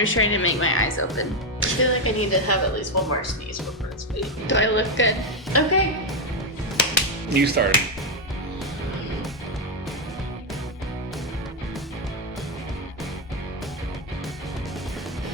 I'm just trying to make my eyes open. I feel like I need to have at least one more sneeze before it's sweet. Do I look good? Okay. You started.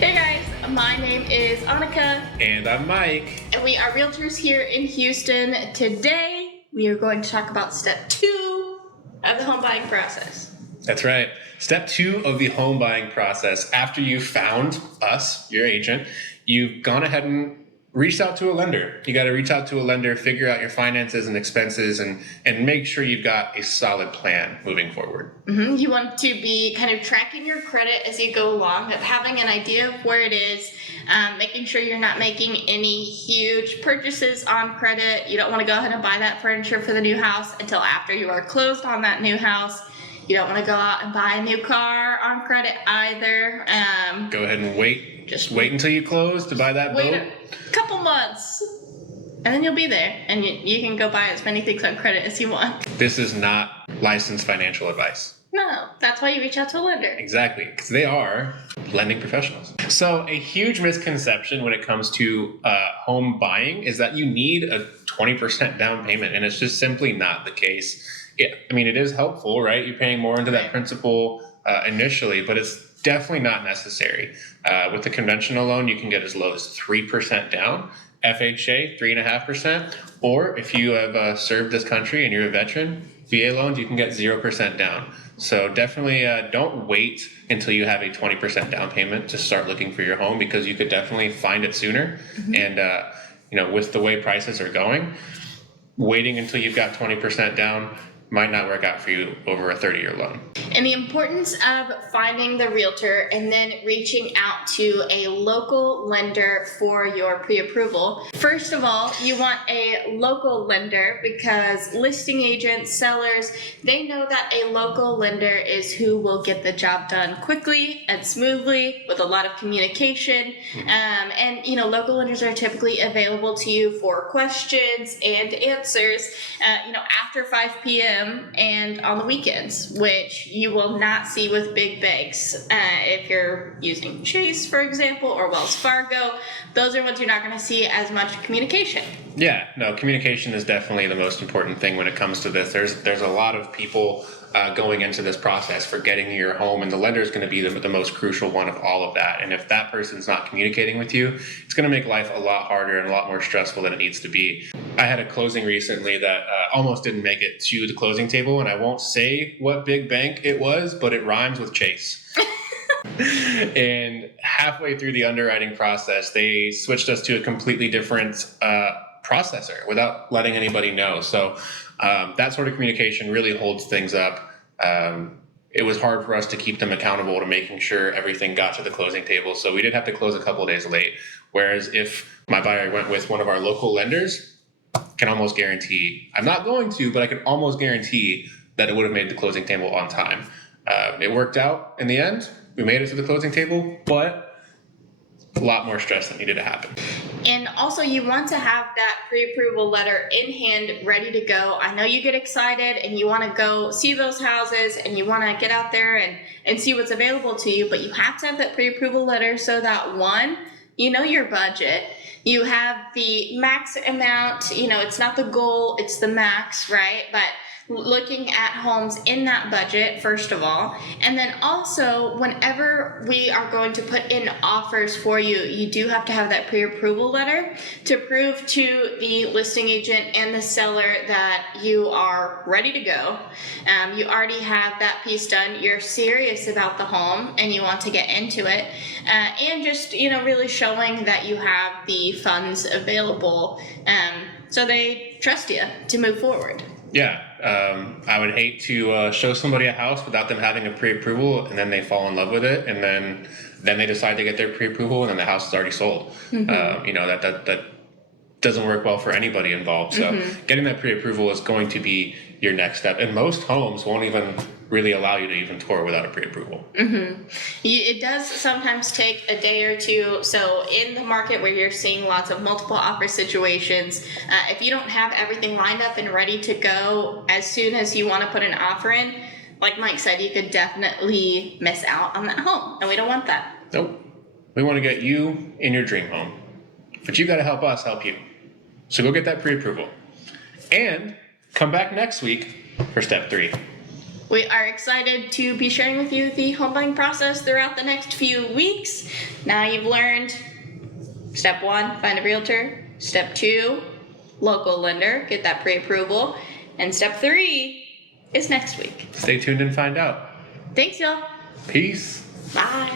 Hey guys, my name is Annika, And I'm Mike. and we are realtors here in Houston. Today, we are going to talk about step 2 of the home buying process. That's right. Step 2 of the home buying process. After you found us, your agent, you've gone ahead and reached out to a lender. You got to reach out to a lender, figure out your finances and expenses, and make sure you've got a solid plan moving forward. You want to be kind of tracking your credit as you go along, of having an idea of where it is, making sure you're not making any huge purchases on credit. You don't want to go ahead and buy that furniture for the new house until after you are closed on that new house. You don't want to go out and buy a new car on credit either. Go ahead and wait. Just wait until you close to buy that Wait boat. a couple months, and then you'll be there, and you can go buy as many things on credit as you want. This is not licensed financial advice. No, that's why you reach out to a lender. Exactly, because they are lending professionals. So a huge misconception when it comes to home buying is that you need a 20% down payment, and it's just simply not the case. It is helpful, right? You're paying more into that principal initially, but it's definitely not necessary. With the conventional loan, you can get as low as 3% down. FHA, 3.5%. Or if you have served this country and you're a veteran, VA loans, you can get 0% down. So definitely don't wait until you have a 20% down payment to start looking for your home, because you could definitely find it sooner. And with the way prices are going, waiting until you've got 20% down might not work out for you over a 30-year loan. And the importance of finding the realtor and then reaching out to a local lender for your pre-approval. First of all, you want a local lender because listing agents, sellers, they know that a local lender is who will get the job done quickly and smoothly with a lot of communication. Local lenders are typically available to you for questions and answers, after 5 p.m. and on the weekends, which you will not see with big banks. If you're using Chase, for example, or Wells Fargo, those are ones you're not going to see as much communication. Yeah, no, communication is definitely the most important thing when it comes to this. There's a lot of people going into this process for getting your home, and the lender is going to be the most crucial one of all of that. And if that person's not communicating with you, it's going to make life a lot harder and a lot more stressful than it needs to be. I had a closing recently that almost didn't make it to the closing table, and I won't say what big bank it was, but it rhymes with Chase. And halfway through the underwriting process, they switched us to a completely different processor without letting anybody know. So that sort of communication really holds things up. It was hard for us to keep them accountable to making sure everything got to the closing table. So we did have to close a couple of days late. Whereas if my buyer went with one of our local lenders, can almost guarantee, I'm not going to, but I can almost guarantee that it would have made the closing table on time. It worked out in the end. We made it to the closing table, but a lot more stress that needed to happen. And also, you want to have that pre-approval letter in hand, ready to go. I know you get excited and you want to go see those houses and you want to get out there and see what's available to you, but you have to have that pre-approval letter so that, one, you know your budget. You have the max amount, it's not the goal, it's the max, right? But looking at homes in that budget, first of all. And then also, whenever we are going to put in offers for you, you do have to have that pre-approval letter to prove to the listing agent and the seller that you are ready to go. You already have that piece done. You're serious about the home and you want to get into it. And just, really showing that you have the funds available. So they trust you to move forward. Yeah, I would hate to show somebody a house without them having a pre-approval, and then they fall in love with it, and then they decide to get their pre-approval, and then the house is already sold. That doesn't work well for anybody involved. So getting that pre-approval is going to be your next step, and most homes won't even really allow you to even tour without a pre-approval. It does sometimes take a day or two. So in the market where you're seeing lots of multiple offer situations, if you don't have everything lined up and ready to go as soon as you want to put an offer in, like Mike said, you could definitely miss out on that home, and we don't want that. Nope. We want to get you in your dream home. But you got to help us help you. So go get that pre-approval. And come back next week for step 3. We are excited to be sharing with you the home buying process throughout the next few weeks. Now you've learned step 1, find a realtor. Step 2, local lender, get that pre-approval. And step 3 is next week. Stay tuned and find out. Thanks, y'all. Peace. Bye.